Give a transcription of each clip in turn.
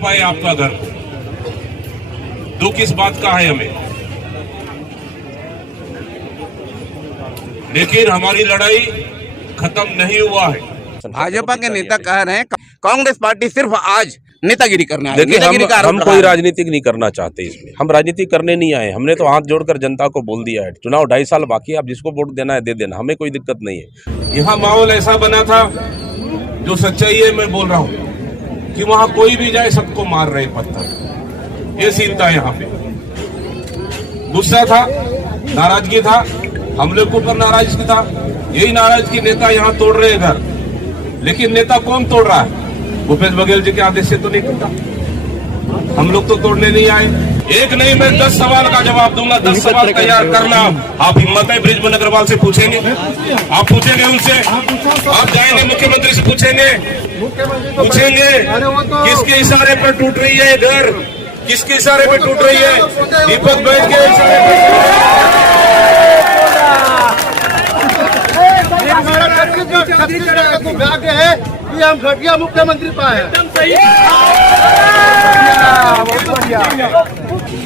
रोक पाए आपका घर। दुख इस बात का है हमें, लेकिन हमारी लड़ाई खत्म नहीं हुआ है। भाजपा के नेता कह रहे हैं कांग्रेस पार्टी सिर्फ आज नेतागिरी करने आई है। देखिए, नेतागिरी का आरोप हम लगा कोई रहे हैं। राजनीति नहीं करना चाहते। इसमें हम राजनीति करने नहीं आए। हमने तो हाथ जोड़कर जनता को बोल दिया है, चुनाव 2.5 साल बाकी है, आप जिसको वोट देना है दे देना, हमें कोई दिक्कत नहीं है। यहाँ माहौल ऐसा बना था, जो सच्चाई है मैं बोल रहा हूँ, कि वहां कोई भी जाए सबको मार रहे पत्थर, ये सीन था यहाँ पे। गुस्सा था, नाराजगी था, हमले के ऊपर नाराजगी था। यही नाराजगी नेता यहाँ तोड़ रहे हैं घर, लेकिन नेता कौन तोड़ रहा है? भूपेश बघेल जी के आदेश से तो नहीं करता। हम लोग तो तोड़ने नहीं आए। एक नहीं, मैं 10 सवाल का जवाब दूंगा। 10 सवाल तैयार करना। आप हिम्मत है बृजमोहन अग्रवाल से पूछेंगे, आप पूछेंगे उनसे, आप जाएंगे मुख्यमंत्री से पूछेंगे किसके इशारे पर टूट रही है घर, किसके इशारे पर टूट रही है? दीपक बैठ के इशारे है कि हम घटिया मुख्यमंत्री पाए।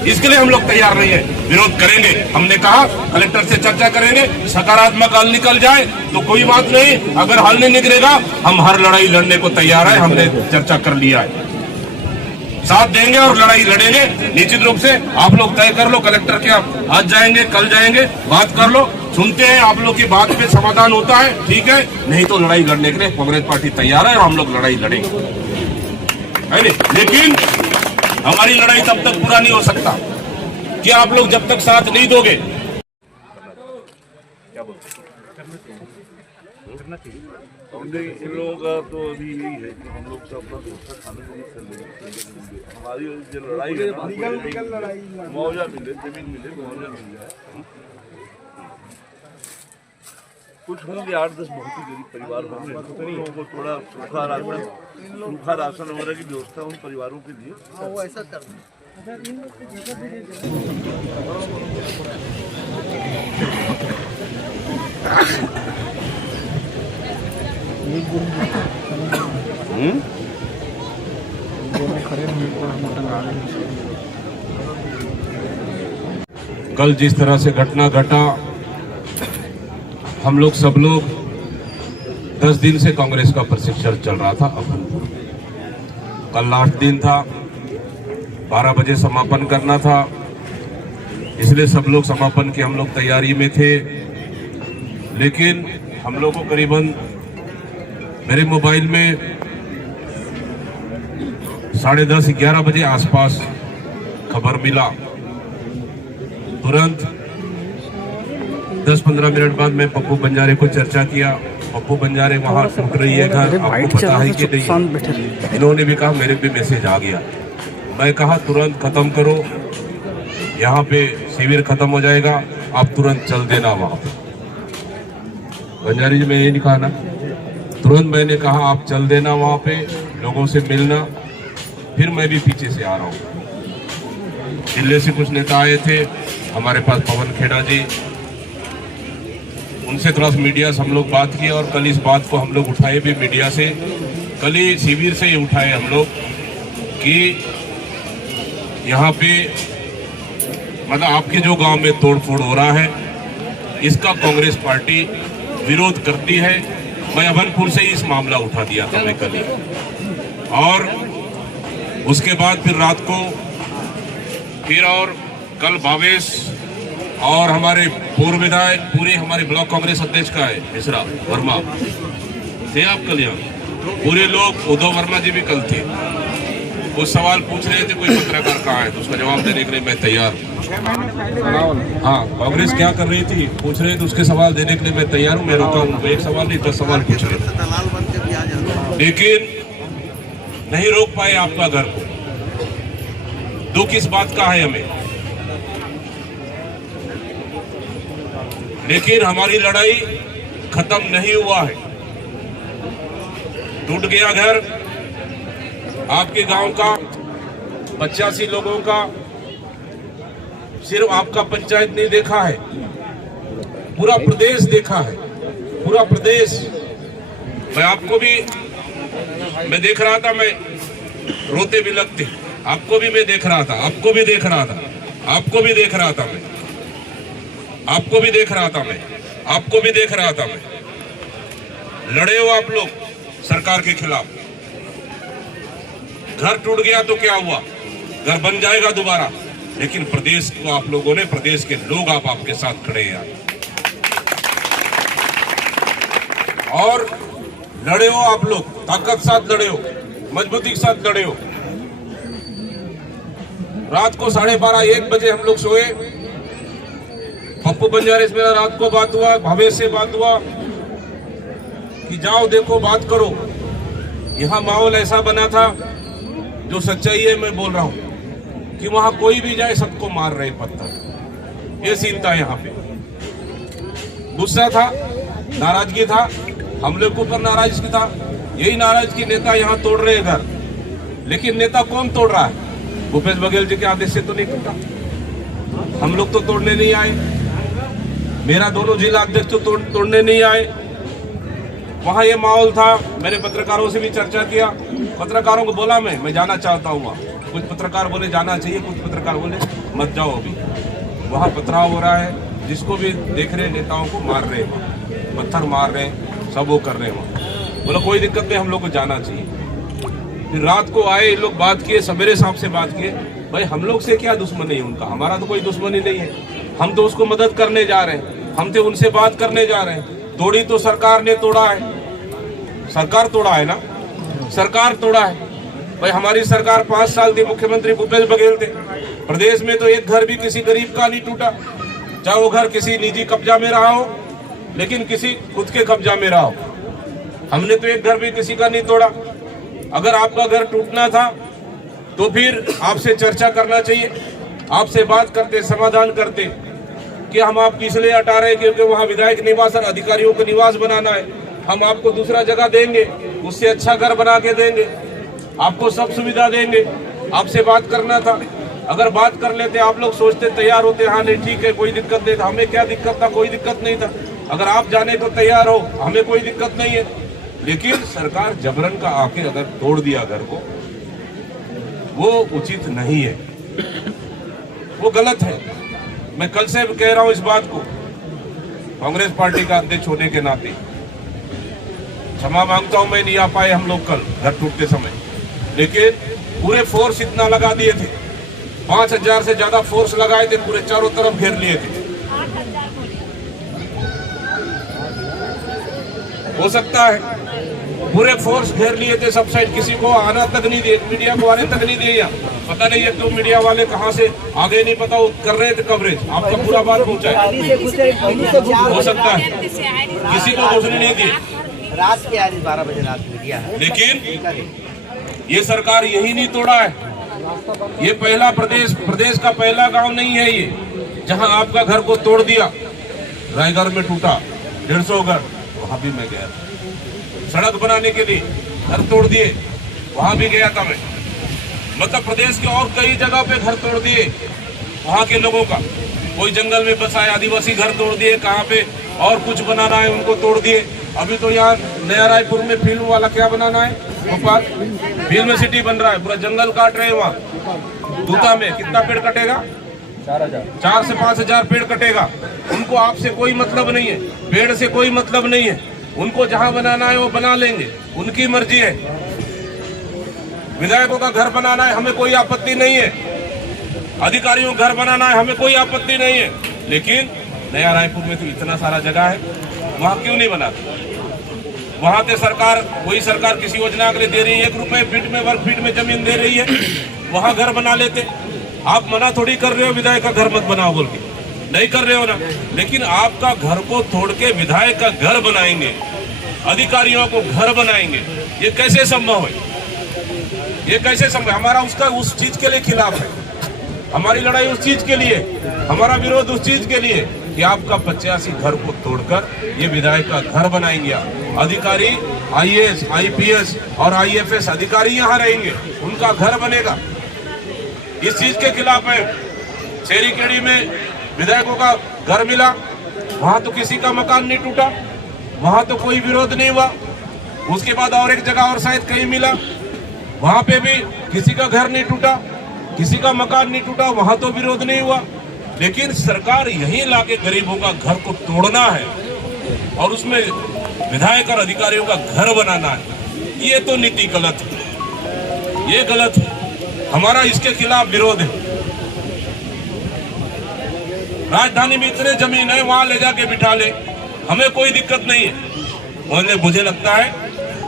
इसके लिए हम लोग तैयार नहीं है, विरोध करेंगे। हमने कहा कलेक्टर से चर्चा करेंगे, सकारात्मक हल निकल जाए तो कोई बात नहीं, अगर हल नहीं निकलेगा हम हर लड़ाई लड़ने को तैयार है। हमने चर्चा कर लिया है, साथ देंगे और लड़ाई लड़ेंगे निश्चित रूप से। आप लोग तय कर लो, कलेक्टर के आज जाएंगे, कल जाएंगे, बात कर लो, सुनते हैं आप लोग की बात पे समाधान होता है, ठीक है, नहीं तो लड़ाई लड़ने के लिए कांग्रेस पार्टी तैयार है और हम लोग लड़ाई लड़ेंगे, है नहीं? लेकिन हमारी लड़ाई तब तक पूरा नहीं हो सकता कि आप लोग जब तक साथ नहीं दोगे। इन लोगों का तो अभी यही है कि हम लोग सब धोखा खाने को नहीं कर लेंगे। हमारी जो लड़ाई है, मुआवजा मिले, जमीन मिले, मुआवजा मिल जाए। कुछ होंगे 8-10 बहुत ही गरीब परिवार होंगे, उन लोगों को थोड़ा सूखा राशन वगैरह की व्यवस्था उन परिवारों के लिए ऐसा करना। कल जिस तरह से घटना घटा, हम लोग सब लोग 10 दिन से कांग्रेस का प्रशिक्षण चल रहा था। कल लास्ट दिन था, 12 बजे समापन करना था, इसलिए सब लोग समापन की हम लोग तैयारी में थे। लेकिन हम लोग को करीबन मेरे मोबाइल में 10:30-11 बजे आसपास खबर मिला। तुरंत 10-15 मिनट बाद मैं पप्पू बंजारे को चर्चा किया। पप्पू बंजारे वहां टूट रही है घर, आपको पता है कि नहीं? इन्होंने भी कहा, मेरे पे मैसेज आ गया। मैं कहा तुरंत खत्म करो, यहाँ पे शिविर खत्म हो जाएगा, आप तुरंत चल देना वहां पे। बंजारी जी, मैं ये नहीं कहा ना, तुरंत मैंने कहा आप चल देना वहां पे, लोगों से मिलना। फिर मैं भी पीछे से आ रहा हूँ। दिल्ली से कुछ नेता आए थे हमारे पास, पवन खेड़ा जी, उनसे थोड़ा सा मीडिया से हम लोग बात की और कल इस बात को हम लोग उठाए भी मीडिया से। कल ही शिविर से ही उठाए हम लोग कि यहाँ पे मतलब आपके जो गांव में तोड़फोड़ हो रहा है, इसका कांग्रेस पार्टी विरोध करती है। मैं अभनपुर से ही इस मामला उठा दिया था मैं कल ही, और उसके बाद फिर रात को और कल भावेश और हमारे पूर्व विधायक, पूरे हमारे ब्लॉक कांग्रेस अध्यक्ष का है मिश्रा वर्मा थे आप कल यहाँ, पूरे लोग, उद्धव वर्मा जी भी कल थे। कुछ सवाल पूछ रहे थे, कोई पत्रकार कहाँ है, तो उसका जवाब देने के लिए मैं तैयार हूँ। हाँ, कांग्रेस क्या कर रही थी पूछ रहे थे, उसके सवाल देने के लिए मैं तैयार हूँ। मैं रुका हूँ, एक सवाल नहीं 10 सवाल पूछ रहे थे, लेकिन नहीं रोक पाए आपका घर को। दुख इस बात का है हमें, लेकिन हमारी लड़ाई खत्म नहीं हुआ है। टूट गया घर आपके गांव का, 85 लोगों का। सिर्फ आपका पंचायत नहीं देखा है, पूरा प्रदेश देखा है, पूरा प्रदेश। मैं आपको भी, मैं देख रहा था, मैं रोते भी लगते। आपको भी मैं देख रहा था, आपको भी देख रहा था, आपको भी देख रहा था मैं, आपको भी देख रहा था मैं, आपको भी देख रहा था मैं। लड़े हो आप लोग सरकार के खिलाफ। घर टूट गया तो क्या हुआ, घर बन जाएगा दोबारा, लेकिन प्रदेश को आप लोगों ने, प्रदेश के लोग आपके साथ खड़े हैं। और लड़े हो आप लोग, ताकत साथ लड़े हो, मजबूती के साथ लड़े हो। रात को 12:30-1 बजे हम लोग सोए। पप्पू बंजारे से मेरा रात को बात हुआ, भवेश से बात हुआ कि जाओ देखो, बात करो। यहाँ माहौल ऐसा बना था, जो सच्चाई है मैं बोल रहा हूं, कि वहां कोई भी जाए सबको मार रहे पत्थर। ये सीन था यहाँ पे। गुस्सा था, नाराजगी था, हम लोग के ऊपर नाराजगी था। यही नाराजगी नेता यहाँ तोड़ रहे घर। लेकिन नेता कौन तोड़ रहा है? भूपेश बघेल जी के आदेश से तो नहीं टूटा। हम लोग तो तोड़ने नहीं आए, मेरा दोनों जिला अध्यक्ष तो तोड़ने नहीं आए। वहां ये माहौल था। मैंने पत्रकारों से भी चर्चा किया, पत्रकारों को बोला मैं जाना चाहता हूँ वहाँ। कुछ पत्रकार बोले जाना चाहिए, कुछ पत्रकार बोले मत जाओ अभी। वहाँ पथराव हो रहा है, जिसको भी देख रहे नेताओं को मार रहे हैं, पत्थर मार रहे हैं, सब वो कर रहे हैं वहाँ। बोला कोई दिक्कत नहीं, हम लोग को जाना चाहिए। फिर रात को आए, इन लोग बात किए, सवेरे साहब से बात किए। भाई हम लोग से क्या दुश्मनी है उनका, हमारा तो कोई दुश्मनी नहीं है। हम तो उसको मदद करने जा रहे हैं, हम तो उनसे बात करने जा रहे हैं। तोड़ी तो सरकार ने तोड़ा है, सरकार तोड़ा है ना, सरकार तोड़ा है। भाई हमारी सरकार 5 साल थी, मुख्यमंत्री भूपेश बघेल थे। प्रदेश में तो एक घर भी किसी गरीब का नहीं टूटा, चाहे वो घर किसी निजी कब्जा में रहा हो, लेकिन किसी खुद के कब्जा में रहा हो। हमने तो एक घर भी किसी का नहीं तोड़ा। अगर आपका घर टूटना था तो फिर आपसे चर्चा करना चाहिए, आपसे बात करते, समाधान करते कि हम आपकी इसलिए हटा रहे क्योंकि वहाँ विधायक निवास और अधिकारियों को निवास बनाना है, हम आपको दूसरा जगह देंगे, उससे अच्छा घर बना के देंगे, आपको सब सुविधा देंगे। आपसे बात करना था। अगर बात कर लेते, आप लोग सोचते, तैयार होते, हाँ नहीं ठीक है कोई दिक्कत नहीं था। हमें क्या दिक्कत था? कोई दिक्कत नहीं था। अगर आप जाने को तैयार हो, हमें कोई दिक्कत नहीं है। लेकिन सरकार जबरन का आके अगर तोड़ दिया घर को, वो उचित नहीं है, वो गलत है। मैं कल से कह रहा हूं इस बात को, कांग्रेस पार्टी का अध्यक्ष होने के नाते क्षमा मांगता हूं, मैं नहीं आ पाए हम लोग कल घर टूटते समय, लेकिन पूरे फोर्स इतना लगा दिए थे, 5000 से ज्यादा फोर्स लगाए थे, पूरे चारों तरफ घेर लिए थे। हो सकता है पूरे फोर्स घेर लिए थे सब साइड, किसी को आना तक नहीं दिए, मीडिया को आने तक नहीं दिए। पता नहीं है तो मीडिया वाले कहां से आगे नहीं पता वो कर रहे थे कवरेज, आपका पूरा बात पहुंचा है। हो सकता है किसी को घुसने नहीं दिए, रात के 12 बजे रात में दिया है। लेकिन ये सरकार यही नहीं तोड़ा है। ये पहला प्रदेश का पहला गांव नहीं है ये जहां आपका घर को तोड़ दिया। रायगढ़ में टूटा 150 घर, वहां भी मैं गया था। सड़क बनाने के लिए घर तोड़ दिए, वहां भी गया था मैं। मतलब प्रदेश के और कई जगह पे घर तोड़ दिए वहां के लोगों का। कोई जंगल में बसा है, आदिवासी घर तोड़ दिए, कहाँ पे और कुछ बनाना है उनको तोड़ दिए। अभी तो यहाँ नया रायपुर में फिल्म वाला क्या बनाना है, भोपाल फिल्म सिटी बन रहा है, पूरा जंगल काट रहे हैं वहाँ। दूता में कितना पेड़ कटेगा? 4 से 5 हजार पेड़ कटेगा। उनको आपसे कोई मतलब नहीं है, पेड़ से कोई मतलब नहीं है। उनको जहां बनाना है वो बना लेंगे, उनकी मर्जी है। विधायकों का घर बनाना है, हमें कोई आपत्ति नहीं है। अधिकारियों का घर बनाना है, हमें कोई आपत्ति नहीं है। लेकिन नया रायपुर में तो इतना सारा जगह है, वहां क्यों नहीं बनाते? वहां तो सरकार, वही सरकार किसी योजना के लिए दे रही है, 1 रुपए फीट में, वर्ग फीट में जमीन दे रही है, वहां घर बना लेते। आप मना थोड़ी कर रहे हो विधायक का घर मत बनाओ बोल के, नहीं कर रहे हो ना। लेकिन आपका घर को तोड़ के विधायक का घर बनाएंगे, अधिकारियों को घर बनाएंगे, ये कैसे संभव है? ये कैसे संभव? हमारा उसका उस चीज के लिए खिलाफ है, हमारी लड़ाई उस चीज के लिए, हमारा विरोध उस चीज के लिए कि आपका 85 घर को तोड़कर ये विधायक का घर बनाएंगे। अधिकारी IAS, IPS और IFS अधिकारी यहाँ रहेंगे, उनका घर बनेगा। इस चीज के खिलाफ है। शेरीकेड़ी में विधायकों का घर मिला, वहां तो किसी का मकान नहीं टूटा, वहां तो कोई विरोध नहीं हुआ। उसके बाद और एक जगह और शायद कहीं मिला, वहां पे भी किसी का घर नहीं टूटा, किसी का मकान नहीं टूटा, वहां तो विरोध नहीं हुआ। लेकिन सरकार यहीं लाके गरीबों का घर को तोड़ना है और उसमें विधायक और अधिकारियों का घर बनाना है, ये तो नीति गलत है, ये गलत है। हमारा इसके खिलाफ विरोध है। राजधानी में इतने जमीन है, वहां ले जाके बिठा ले, हमें कोई दिक्कत नहीं है। मुझे लगता है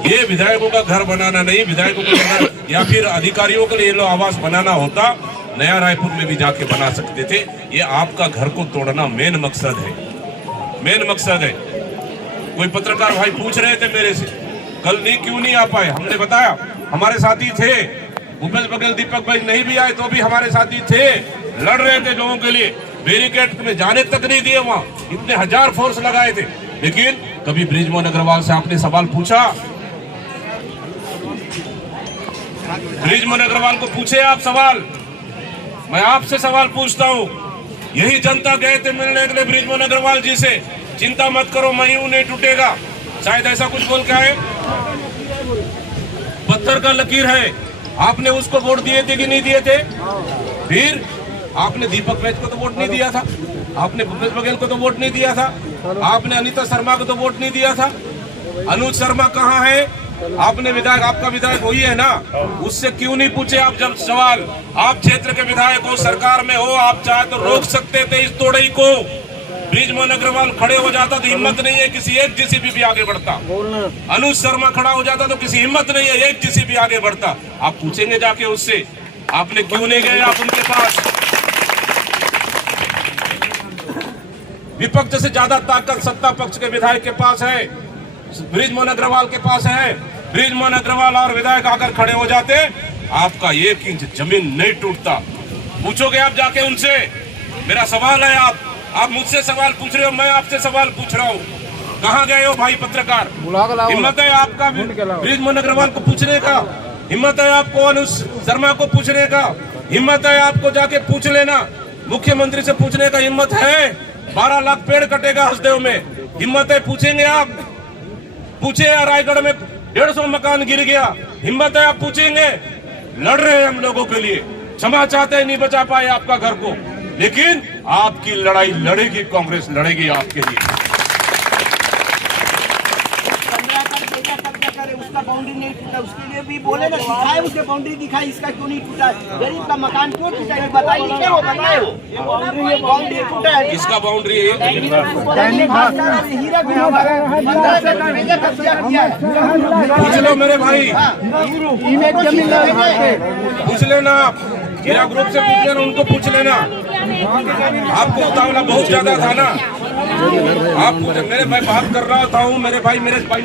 ये विधायकों का घर बनाना नहीं, विधायकों को घर या फिर अधिकारियों के लिए लो आवास बनाना होता, नया रायपुर में भी जाके बना सकते थे। ये आपका घर को तोड़ना मेन मकसद है, मेन मकसद है। कोई पत्रकार भाई पूछ रहे थे मेरे से कल नहीं क्यों नहीं आ पाए, हमने बताया हमारे साथी थे, भूपेश बघेल दीपक भाई नहीं भी आए तो भी हमारे साथी थे, लड़ रहे थे लोगों के लिए, बैरिकेड में जाने तक नहीं दिए, वहां इतने हजार फोर्स लगाए थे। लेकिन कभी बृजमोहन अग्रवाल से आपने सवाल पूछा? बृजमोहन अग्रवाल को पूछे आप सवाल, मैं आपसे सवाल पूछता हूं। यही जनता गए थे मिलने के लिए बृजमोहन अग्रवाल जी से, चिंता मत करो मयूं नहीं टूटेगा, शायद ऐसा कुछ बोल के आए। पत्थर का लकीर है, आपने उसको वोट दिए थे कि नहीं दिए थे? फिर आपने दीपक बैज को तो वोट नहीं दिया था, आपने भूपेश बघेल को तो वोट नहीं दिया था, आपने अनीता शर्मा को तो वोट नहीं दिया था। अनुज शर्मा कहाँ है? आपने विधायक, आपका विधायक वही है ना, उससे क्यों नहीं पूछे आप जब सवाल? आप क्षेत्र के विधायक हो, सरकार में हो, आप चाहे तो रोक सकते थे इस तोड़ई को। बृजमोहन अग्रवाल खड़े हो जाता तो हिम्मत नहीं है किसी एक जेसीबी भी आगे बढ़ता, अनुज शर्मा खड़ा हो जाता तो किसी हिम्मत नहीं है एक जेसीबी आगे बढ़ता। आप पूछेंगे जाके उससे, आपने क्यों नहीं गए आप उनके पास? विपक्ष से ज्यादा ताकत सत्ता पक्ष के विधायक के पास है, बृजमोहन अग्रवाल के पास है। बृजमोहन अग्रवाल और विधायक आकर खड़े हो जाते, आपका 1 इंच जमीन नहीं टूटता। पूछोगे आप जाके उनसे? मेरा सवाल है, आप मुझसे सवाल पूछ रहे हो, मैं आपसे सवाल पूछ रहा हूँ, कहाँ गए हो भाई पत्रकार? हिम्मत है आपका बृजमोहन अग्रवाल को पूछने का? हिम्मत है आपको अनुज शर्मा को पूछने का? हिम्मत है आपको जाके पूछ लेना, मुख्यमंत्री से पूछने का हिम्मत है? 12 लाख पेड़ कटेगा हसदेव में, हिम्मत है? पूछेंगे आप? पूछे रायगढ़ में 150 मकान गिर गया, हिम्मत है आप पूछेंगे? लड़ रहे हैं हम लोगों के लिए, क्षमा चाहते हैं नहीं बचा पाए आपका घर को, लेकिन आपकी लड़ाई लड़ेगी कांग्रेस, लड़ेगी आपके लिए। उसका बाउंड्री नहीं टूटा, उसके लिए भी बोले ना, दिखाए उसे बाउंड्री दिखाई, इसका क्यों नहीं टूटा? गरीब का मकान क्यों टूटा है बताइए, क्या हो बताए? बाउंड्री टूटा है, किसका बाउंड्री है? पूछ लो मेरे भाई, पूछ लेना आप, हीरा ग्रुप से पूछ लेना, उनको पूछ लेना। आपको उतावला बहुत ज्यादा था ना, आप मेरे भाई बात कर रहा था हूँ, मेरे भाई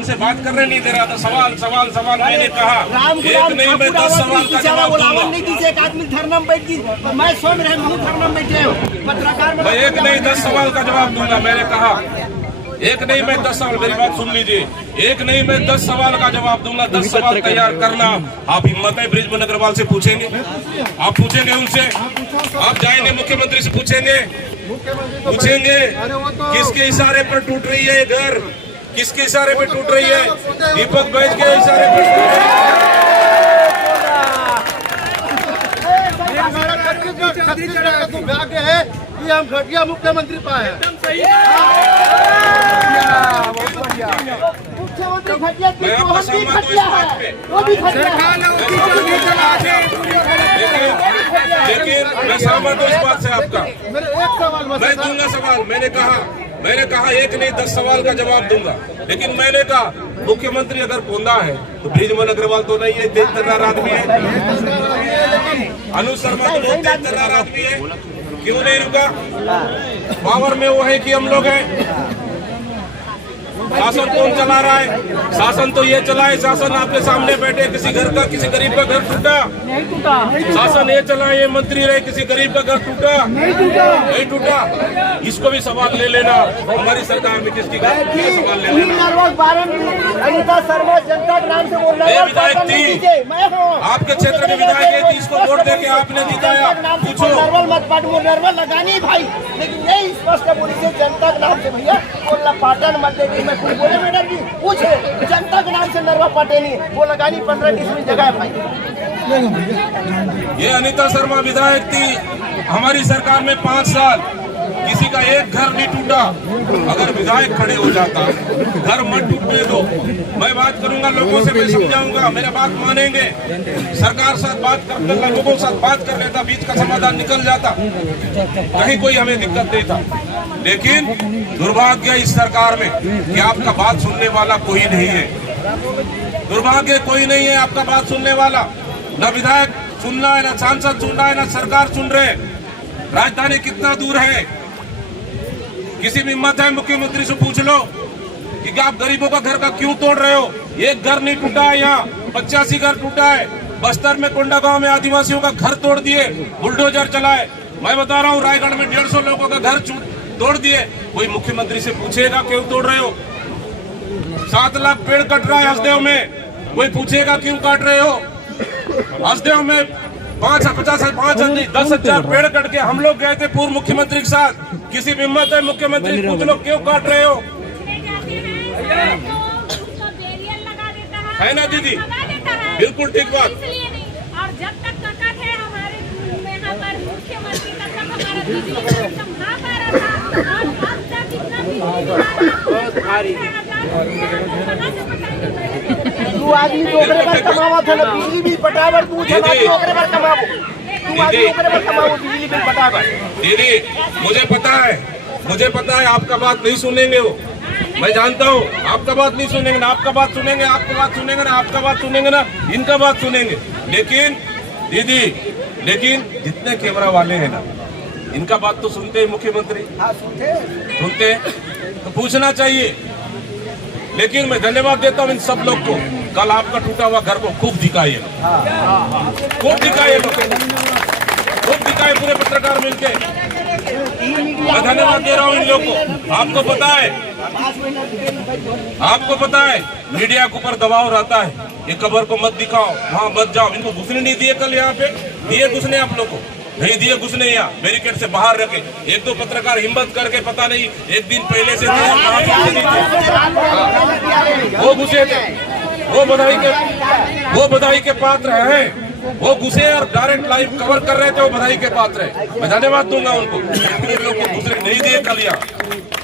से बात करने नहीं दे रहा था। सवाल सवाल सवाल मैंने कहा, एक नहीं मैं 10 सवाल का जवाब दूंगा। एक आदमी धरना में बैठ गई, मैं स्वयं धरना में बैठे हो पत्रकार, मैं एक नहीं 10 सवाल का जवाब दूंगा। मैंने कहा एक नहीं मैं 10 सवाल, मेरी बात सुन लीजिए, एक नहीं मैं 10 सवाल का जवाब दूंगा। 10 सवाल तैयार करना। आप हिम्मत है बृजमोहन अग्रवाल से पूछेंगे? आप पूछेंगे उनसे? आप जाएंगे मुख्यमंत्री से पूछेंगे? किसके इशारे पर टूट रही है ये घर? किसके इशारे पर टूट रही है? दीपक बैज के इशारे पर टूट रही है कि हम घटिया मुख्यमंत्री पाए हैं। मुख्यमंत्री घटिया लेकिन मैं सहमत हूँ इस बात से आपका। मैं दूंगा सवाल, मैंने कहा एक नहीं 10 सवाल का जवाब दूंगा। लेकिन मैंने कहा मुख्यमंत्री अगर गोंदा है तो बृजमोहन अग्रवाल तो नहीं है, तेज तर्रार आदमी है। अनुज शर्मा तो बहुत तेज तर्रार आदमी है, क्यों नहीं रुका? पावर में वो है कि हम लोग हैं। शासन कौन चला रहा है? शासन तो ये चला है, शासन आपके सामने बैठे, किसी घर का, किसी गरीब का घर टूटा? शासन ये चला है, ये मंत्री रहे, किसी गरीब का घर टूटा? नहीं टूटा। इसको भी सवाल ले लेना, हमारी सरकार में किसकी घर टूटी है, सवाल ले लेना। अनीता शर्मा जनता के नाम से बोल रहे हैं, विधायक थी, आपके क्षेत्र के विधायक थी, इसको वोट देके आपने जिताया। पूछो नर्मल मत पाट, वो नर्मल लगानी भाई, लेकिन यही स्पष्ट बोली जनता के नाम से भैया, पाटन मत देगी। मैं कुछ बोले मैडम जी, पूछे जनता के नाम से नरवा पटेनी वो लगानी 15-20 मिनट जगह है भाई। ये अनीता शर्मा विधायक थी हमारी सरकार में 5 साल, किसी का एक घर नहीं टूटा। अगर विधायक खड़े हो जाता, घर मत टूटने दो, मैं बात करूंगा, लोगों से मैं समझाऊंगा, मेरा बात मानेंगे, सरकार साथ बात कर लेता, लोगों के साथ बात कर लेता, बीच का समाधान निकल जाता, कहीं कोई हमें दिक्कत नहीं था। लेकिन दुर्भाग्य इस सरकार में कि आपका बात सुनने वाला कोई नहीं है। दुर्भाग्य कोई नहीं है आपका बात सुनने वाला। न विधायक सुनना है, न सांसद सुनना है, न सरकार सुन रहे। राजधानी कितना दूर है? किसी भी हिम्मत है मुख्यमंत्री से पूछ लो कि आप गरीबों का घर का क्यों तोड़ रहे हो? एक घर नहीं टूटा है, यहाँ 85 घर टूटा है। बस्तर में कोंडागांव में आदिवासियों का घर तोड़ दिए, बुलडोजर चलाए। मैं बता रहा हूँ रायगढ़ में 150 लोगों का घर तोड़ दिए। कोई मुख्यमंत्री से पूछेगा क्यों तोड़ रहे हो? 7 लाख पेड़ कट रहा है हसदेव में, कोई पूछेगा क्यों काट रहे हो? हसदेव में 10,000 पेड़ कट के हम लोग गए थे पूर्व मुख्यमंत्री के साथ। किसी भी हिम्मत है मुख्यमंत्री पूछ लो क्यों काट रहे हो? है ना दीदी? बिल्कुल ठीक बात। और जब तक काका थे हमारे यहाँ पर मुख्यमंत्री, तब तक हमारा बिजली का सिस्टम कहाँ पर रहा था। और अब तक इतना तू आदमी तो ओकरे पर कमावा था ना, बिजली बिल पटावर तू था ना, ओकरे पर कमावो, तू आदमी ओकरे पर कमावो बिजली बिल पटावर। दीदी मुझे पता है आपका बात नहीं सुनेंगे वो, मैं जानता हूँ आपका बात नहीं सुनेंगे ना, आपका बात सुनेंगे, आपका बात सुनेंगे ना, आपका बात सुनेंगे ना, इनका बात सुनेंगे। लेकिन दीदी, लेकिन जितने कैमरा वाले हैं ना, इनका बात तो सुनते हैं मुख्यमंत्री, सुनते हैं तो पूछना चाहिए। लेकिन मैं धन्यवाद देता हूँ इन सब लोग को, कल आपका टूटा हुआ घर को खूब दिखाइए, खूब दिखाइए, खूब दिखाए पूरे पत्रकार मिलके। मैं धन्यवाद दे रहा हूँ इन लोग को। आपको पता है मीडिया के ऊपर दबाव रहता है, ये खबर को मत दिखाओ, वहाँ मत जाओ। इनको घुसने नहीं दिए, कल यहाँ पे दिए घुसने, आप लोग को नहीं दिए घुसने, यहाँ बैरिकेड से बाहर रखे। 1-2 पत्रकार हिम्मत करके पता नहीं एक दिन पहले से वो घुसे थे, वो बधाई के पात्र हैं, वो घुसे और डायरेक्ट लाइव कवर कर रहे थे, वो बधाई के पात्र है। मैं धन्यवाद दूंगा उनको, लोगों को घुसने नहीं दिए कल यहाँ,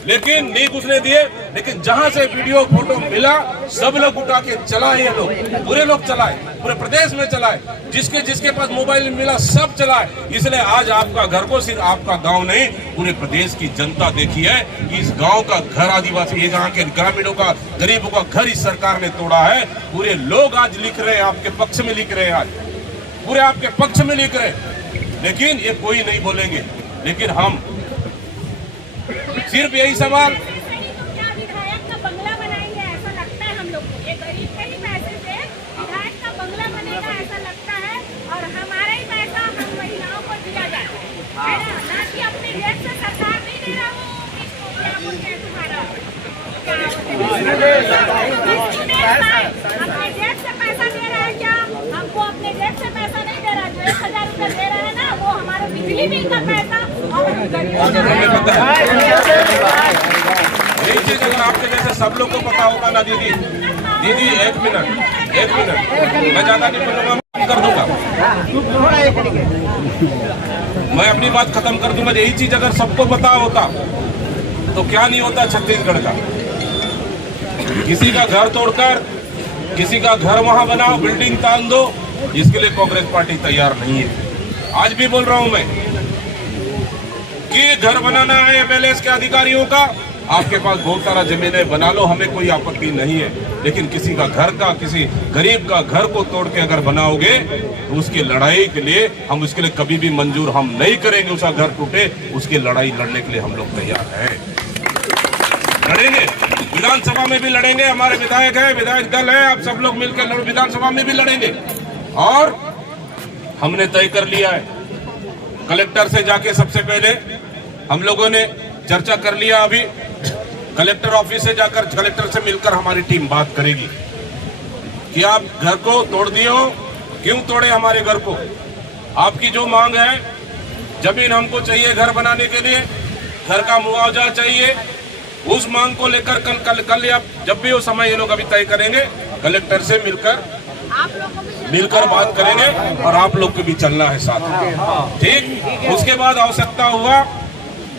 लेकिन नहीं घुसने दिए। लेकिन जहां से वीडियो फोटो मिला सब लोग उठा के चलाए, ये लोग पूरे लोग चलाए, पूरे प्रदेश में चलाए, जिसके पास मोबाइल मिला सब चलाए। इसलिए आज आपका घर को सिर्फ आपका गांव नहीं, पूरे प्रदेश की जनता देखी है कि इस गांव का घर आदिवासी, ये जहाँ के ग्रामीणों का, गरीबों का घर इस सरकार ने तोड़ा है। पूरे लोग आज लिख रहे हैं, आपके पक्ष में लिख रहे हैं, आज पूरे आपके पक्ष में लिख रहे हैं। लेकिन ये कोई नहीं बोलेंगे। लेकिन हम सिर्फ यही सवाल, क्या विधायक का बंगला बनाएंगे ऐसा लगता है हम लोग को? ये गरीब के ही पैसे से विधायक का बंगला बनेगा ऐसा लगता है, और हमारा ही पैसा हम महिलाओं को दिया जाए, है ना कि अपने जेब से सरकार नहीं दे रहा हूँ। क्या बोलते हैं तुम्हारा, अपने जेब से पैसा दे रहा है क्या? हमको अपने जेब से पैसा नहीं दे रहा, जो 1,000 रुपया दे रहा है ना, वो हमारा बिजली बिल का पैसा और गरीबों का यही चीज अगर आपके जैसे सब लोग को पता होगा ना दीदी, एक मिनट मैं ज्यादा नहीं बोलूंगा, कर दूंगा, मैं अपनी बात खत्म कर दूंगा। यही चीज अगर सबको पता होता तो क्या नहीं होता छत्तीसगढ़ का। किसी का घर तोड़कर किसी का घर वहां बनाओ, बिल्डिंग तान दो, इसके लिए कांग्रेस पार्टी तैयार नहीं है। आज भी बोल रहा हूं मैं कि घर बनाना है एमएलए के अधिकारियों का, आपके पास बहुत सारा जमीन है, बना लो, हमें कोई आपत्ति नहीं है। लेकिन किसी का घर का, किसी गरीब का घर को तोड़ के अगर बनाओगे तो उसकी लड़ाई के लिए हम उसके लिए कभी भी मंजूर हम नहीं करेंगे। उसका घर टूटे, उसकी लड़ाई लड़ने के लिए हम लोग तैयार हैं, लड़ेंगे। विधानसभा में भी लड़ेंगे, हमारे विधायक है, विधायक दल है, आप सब लोग मिलकर विधानसभा में भी लड़ेंगे। और हमने तय कर लिया है, कलेक्टर से जाके सबसे पहले हम लोगों ने चर्चा कर लिया। अभी कलेक्टर ऑफिस से जाकर कलेक्टर से मिलकर हमारी टीम बात करेगी कि आप घर को तोड़ दिए हो, क्यों तोड़े हमारे घर को, आपकी जो मांग है, जमीन हमको चाहिए घर बनाने के लिए, घर का मुआवजा चाहिए, उस मांग को लेकर कल या जब भी वो समय ये लोग अभी तय करेंगे, कलेक्टर से मिलकर आप लोग को भी बात करेंगे और आप लोग को भी चलना है साथ में, ठीक। उसके बाद आवश्यकता हुआ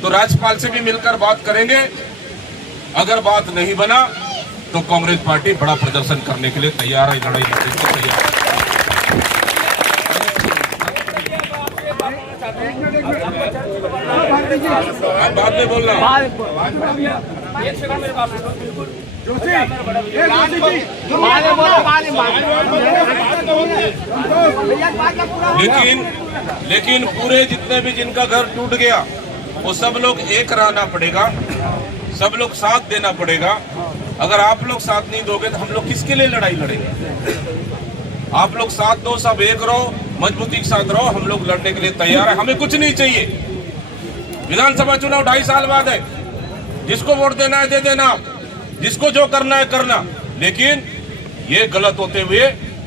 तो राज्यपाल से भी मिलकर बात करेंगे। अगर बात नहीं बना तो कांग्रेस पार्टी बड़ा प्रदर्शन करने के लिए तैयार है, लड़ाई लड़ने के लिए तैयार है। आप बाद में बोलना। लेकिन पूरे जितने भी जिनका घर टूट गया वो सब लोग एक रहना पड़ेगा, सब लोग साथ देना पड़ेगा। अगर आप लोग साथ नहीं दोगे तो हम लोग किसके लिए लड़ाई लड़ेंगे? आप लोग साथ दो, सब एक रहो, मजबूती के साथ रहो। हम लोग लड़ने के लिए तैयार है, हमें कुछ नहीं चाहिए। विधानसभा चुनाव 2.5 साल बाद है, जिसको वोट देना है दे देना, जिसको जो करना है करना, लेकिन ये गलत होते हुए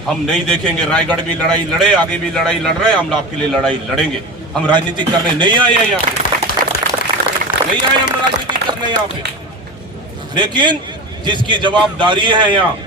हम नहीं देखेंगे। रायगढ़ भी लड़ाई लड़े, आगे भी लड़ाई लड़ रहे हैं, हम आपके लिए लड़ाई लड़ेंगे। हम राजनीति करने नहीं आए हैं यहाँ, नहीं आए हम राजनीति करने यहाँ पे। लेकिन जिसकी जवाबदारी है यहाँ,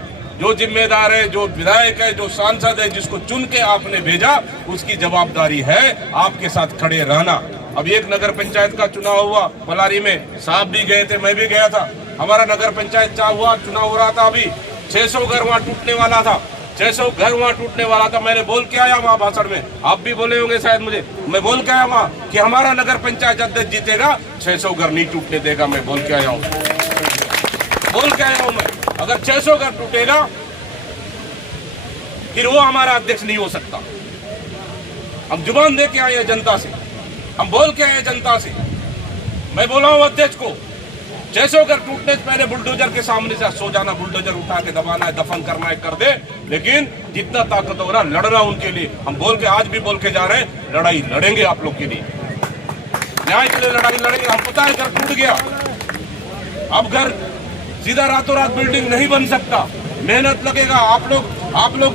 जो जिम्मेदार है, जो विधायक है, जो सांसद है, जिसको चुन के आपने भेजा, उसकी जवाबदारी है आपके साथ खड़े रहना। अब एक नगर पंचायत का चुनाव हुआ पलारी में, साहब भी गए थे, मैं भी गया था। हमारा नगर पंचायत चुनाव हो रहा था, अभी 600 घर वहाँ टूटने वाला था, 600 घर वहाँ टूटने वाला था। मैंने बोल के आया वहाँ भाषण में, आप भी बोले होंगे शायद मुझे, मैं बोल के आया वहाँ कि हमारा नगर पंचायत अध्यक्ष जीतेगा, 600 घर नहीं टूटने देगा। मैं बोल के आया हूँ, बोल के आया हूँ मैं। अगर 600 घर टूटेगा फिर वो हमारा अध्यक्ष नहीं हो सकता। हम जुबान दे के आए हैं जनता से, हम बोल के आए जनता से। मैं बोला हूं अध्यक्ष को, 600 घर टूटने से पहले बुलडोजर के सामने से सो जाना, बुलडोजर उठा के दबाना है, दफन करना है कर दे, लेकिन जितना ताकत हो रहा लड़ना उनके लिए। हम बोल के आज भी बोल के जा रहे हैं, लड़ाई लड़ेंगे आप लोग के लिए, न्याय के लिए लड़ाई लड़ेंगे। हम पता है घर टूट गया, अब घर सीधा रातों रात बिल्डिंग नहीं बन सकता, मेहनत लगेगा। आप लोग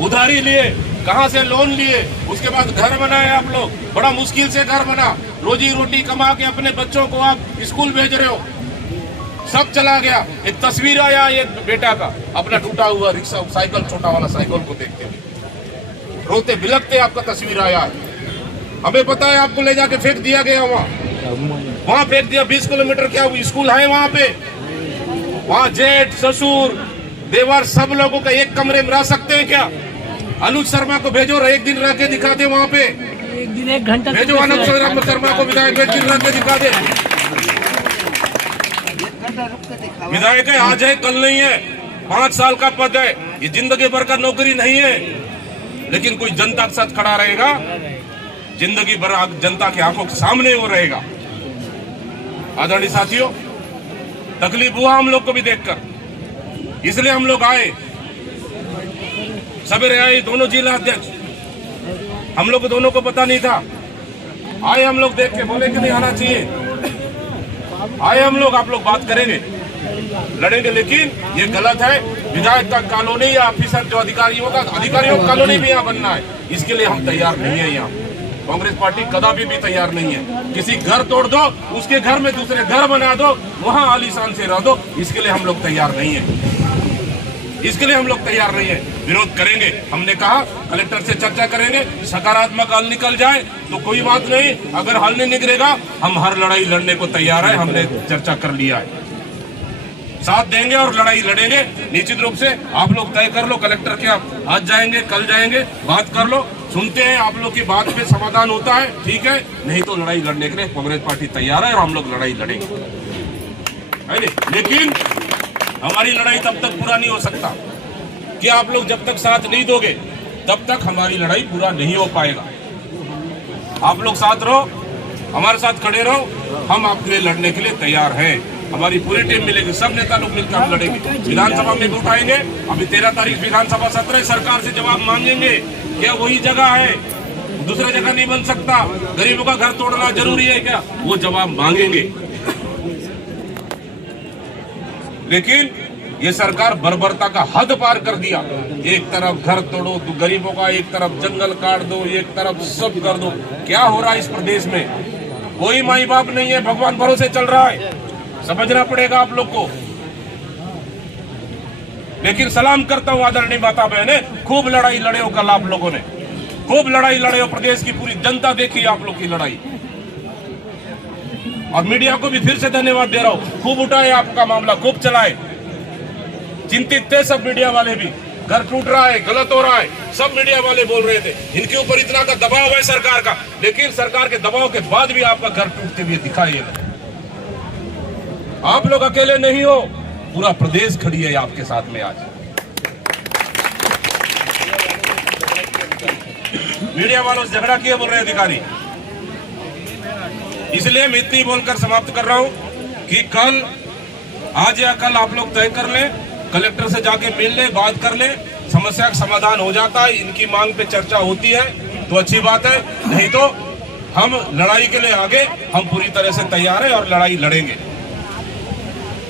उधारी लिए, कहां से लोन लिए, उसके बाद घर बनाए आप लोग, बड़ा मुश्किल से घर बना, रोजी रोटी कमा के अपने बच्चों को आप स्कूल भेज रहे हो, सब चला गया। एक तस्वीर आया एक बेटा का, अपना टूटा हुआ रिक्शा, साइकिल, छोटा वाला साइकिल को देखते हुए रोते बिलखते आपका तस्वीर आया है। हमें पता है आपको ले जाके फेंक दिया गया, वहाँ फेंक दिया। 20 किलोमीटर क्या स्कूल है वहाँ पे, वहाँ जेठ ससुर देवर सब लोगों का एक कमरे में रह सकते हैं क्या? अनुज शर्मा को भेजो, एक दिन रह के दिखा दे वहाँ पे, एक दिन 1 घंटा भेजो अनुज शर्मा को, विधायक एक दिन रह के दिखा दे। विधायक है, आज है कल नहीं है, 5 साल का पद है, ये जिंदगी भर का नौकरी नहीं है। लेकिन कोई जनता के साथ खड़ा रहेगा, जिंदगी भर जनता की आंखों के सामने वो रहेगा। आदरणीय साथियों, तकलीफ हुआ हम लोग को भी देखकर, इसलिए हम लोग आए। सवेरे आए दोनों जिला अध्यक्ष, हम लोग को दोनों को पता नहीं था, आए हम लोग देख के, बोले कि नहीं आना चाहिए, आए हम लोग, आप लोग बात करेंगे, लड़ेंगे। लेकिन ये गलत है, विधायक का कॉलोनी या ऑफिसर जो अधिकारियों का कॉलोनी भी यहाँ बनना है, इसके लिए हम तैयार नहीं है। यहाँ कांग्रेस पार्टी कदापि भी तैयार नहीं है। किसी घर तोड़ दो, उसके घर में दूसरे घर बना दो, वहां आलीशान से रह दो, इसके लिए हम लोग तैयार नहीं है, इसके लिए हम लोग तैयार नहीं है। विरोध करेंगे, हमने कहा कलेक्टर से चर्चा करेंगे, सकारात्मक हल निकल जाए तो कोई बात नहीं, अगर हल नहीं निकलेगा हम हर लड़ाई लड़ने को तैयार है। हमने चर्चा कर लिया है, साथ देंगे और लड़ाई लड़ेंगे निश्चित रूप से। आप लोग तय कर लो, कलेक्टर के आज जाएंगे कल जाएंगे, बात कर लो, सुनते हैं आप लोग की बात पे समाधान होता है ठीक है, नहीं तो लड़ाई लड़ने के लिए कांग्रेस पार्टी तैयार है और हम लोग लड़ाई लड़ेंगे, है नहीं। लेकिन हमारी लड़ाई तब तक पूरा नहीं हो सकता कि आप लोग जब तक साथ नहीं दोगे तब तक हमारी लड़ाई पूरा नहीं हो पाएगा। आप लोग साथ रहो, हमारे साथ खड़े रहो, हम आपके लिए लड़ने के लिए तैयार हैं। हमारी पूरी टीम मिलेगी, सब नेता लोग मिलकर हम लड़ेंगे। विधानसभा में भी उठाएंगे, अभी 13 तारीख विधानसभा सत्र है, सरकार से जवाब मांगेंगे। क्या वही जगह है, दूसरा जगह नहीं बन सकता? गरीबों का घर तोड़ना जरूरी है क्या? वो जवाब मांगेंगे। लेकिन ये सरकार बर्बरता का हद पार कर दिया। एक तरफ घर तोड़ो गरीबों का, एक तरफ जंगल काट दो, एक तरफ सब कर दो। क्या हो रहा है इस प्रदेश में? कोई माई बाप नहीं है, भगवान भरोसे चल रहा है। समझना पड़ेगा आप लोग को। लेकिन सलाम करता हूं आदरणीय माता बहने, खूब लड़ाई लड़े हो कल आप लोगों ने, खूब लड़ाई लड़े हो, प्रदेश की पूरी जनता देखी आप लोग की लड़ाई। और मीडिया को भी फिर से धन्यवाद दे रहा हूं, खूब उठाए आपका मामला, खूब चलाए। चिंतित थे सब मीडिया वाले भी, घर टूट रहा है, गलत हो रहा है, सब मीडिया वाले बोल रहे थे। इनके ऊपर इतना का दबाव है सरकार का, लेकिन सरकार के दबाव के बाद भी आपका घर टूटते हुए दिखाई। आप लोग अकेले नहीं हो, पूरा प्रदेश खड़ी है आपके साथ में। आज मीडिया वालों से झगड़ा किए बोल रहे अधिकारी, इसलिए मैं इतनी बोलकर समाप्त कर रहा हूं कि कल, आज या कल आप लोग तय कर लें, कलेक्टर से जाके मिल ले, बात कर ले, समस्या का समाधान हो जाता है, इनकी मांग पे चर्चा होती है तो अच्छी बात है, नहीं तो हम लड़ाई के लिए आगे, हम पूरी तरह से तैयार हैं और लड़ाई लड़ेंगे।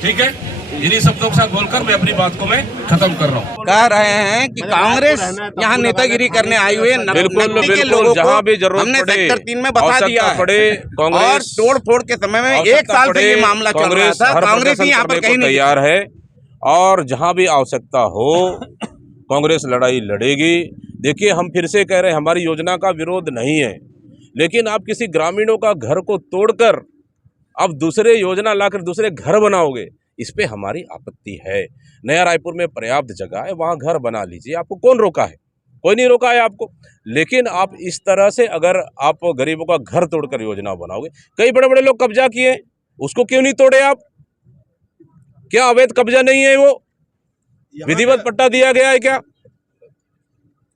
ठीक है, इन्हीं शब्दों के साथ बोलकर मैं अपनी बात को मैं खत्म कर रहा हूँ। कह रहे हैं कि कांग्रेस यहाँ नेतागिरी करने आई हुई है। बिल्कुल, जहाँ भी जरूरत हमने पड़े, सेक्टर 3 में बता दिया है, और तोड़ फोड़ के समय में 1 साल से ये मामला चल रहा था। कांग्रेस ही यहाँ पर कहीं नहीं तैयार है, और जहां भी आवश्यकता हो कांग्रेस लड़ाई लड़ेगी। देखिए, हम फिर से कह रहे हैं, हमारी योजना का विरोध नहीं है, लेकिन आप किसी ग्रामीणों का घर को तोड़कर अब दूसरे योजना लाकर दूसरे घर बनाओगे, इस पे हमारी आपत्ति है। नया रायपुर में पर्याप्त जगह है, वहां घर बना लीजिए, आपको कौन रोका है? कोई नहीं रोका है आपको। लेकिन आप इस तरह से अगर आप गरीबों का घर तोड़कर योजना बनाओगे, कई बड़े बड़े लोग कब्जा किए, उसको क्यों नहीं तोड़े आप? क्या अवैध कब्जा नहीं है? वो विधिवत पट्टा दिया गया है क्या?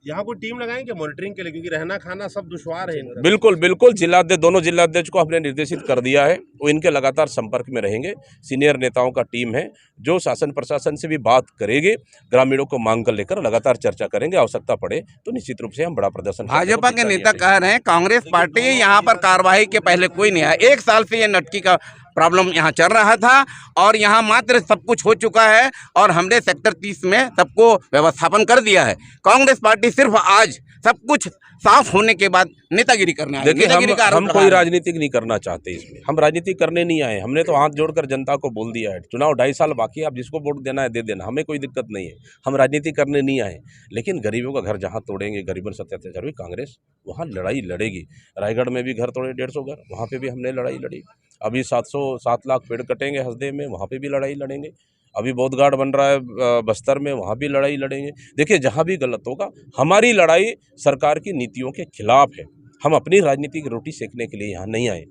यहाँ कोई टीम लगाएंगे मॉनिटरिंग के लिए, क्योंकि रहना खाना सब दुश्वार है। बिल्कुल बिल्कुल, जिलाध्यक्ष, दोनों जिलाध्यक्ष को हमने निर्देशित कर दिया है, वो इनके लगातार संपर्क में रहेंगे। सीनियर नेताओं का टीम है जो शासन प्रशासन से भी बात करेंगे, ग्रामीणों को मांग कर लेकर लगातार चर्चा करेंगे। आवश्यकता पड़े तो निश्चित रूप से हम बड़ा प्रदर्शन। भाजपा के नेता कह रहे हैं कांग्रेस पार्टी यहाँ पर कार्रवाई के पहले कोई नहीं आया। 1 साल से ये नटकी का प्रॉब्लम यहाँ चल रहा था, और यहाँ मात्र सब कुछ हो चुका है, और हमने सेक्टर 30 में सबको व्यवस्थापन कर दिया है। कांग्रेस पार्टी सिर्फ आज सब कुछ साफ होने के बाद नेतागिरी करने आई। देखिए, हम कोई राजनीति नहीं करना चाहते, इसमें हम राजनीति करने नहीं आए। हमने तो हाथ जोड़कर जनता को बोल दिया है, चुनाव 2.5 साल बाकी है, आप जिसको वोट देना है दे देना, हमें कोई दिक्कत नहीं है। हम राजनीति करने नहीं आए, लेकिन गरीबों का घर जहाँ तोड़ेंगे, गरीबों से अत्याचार हुई, कांग्रेस वहाँ लड़ाई लड़ेगी। रायगढ़ में भी घर तोड़े 150 घर, वहाँ पे भी हमने लड़ाई लड़ी। अभी 7 लाख पेड़ कटेंगे हसदे में, वहाँ पे भी लड़ाई लड़ेंगे। अभी बौद्ध घाट बन रहा है बस्तर में, वहाँ भी लड़ाई लड़ेंगे। देखिए, जहाँ भी गलत होगा, हमारी लड़ाई सरकार की नीतियों के खिलाफ है। हम अपनी राजनीति की रोटी सेकने के लिए यहाँ नहीं आए।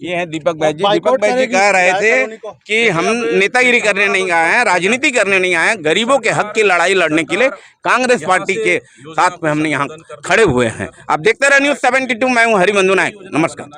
ये है दीपक भाई जी। दीपक भाई जी कह रहे थे कि हम नेतागिरी करने नहीं आए हैं, राजनीति करने नहीं आए हैं, गरीबों के हक की लड़ाई लड़ने के लिए कांग्रेस पार्टी के साथ में हमने यहाँ खड़े हुए हैं। आप देखते रहे News 72, मैं हूँ हरिबंधु नायक। नमस्कार।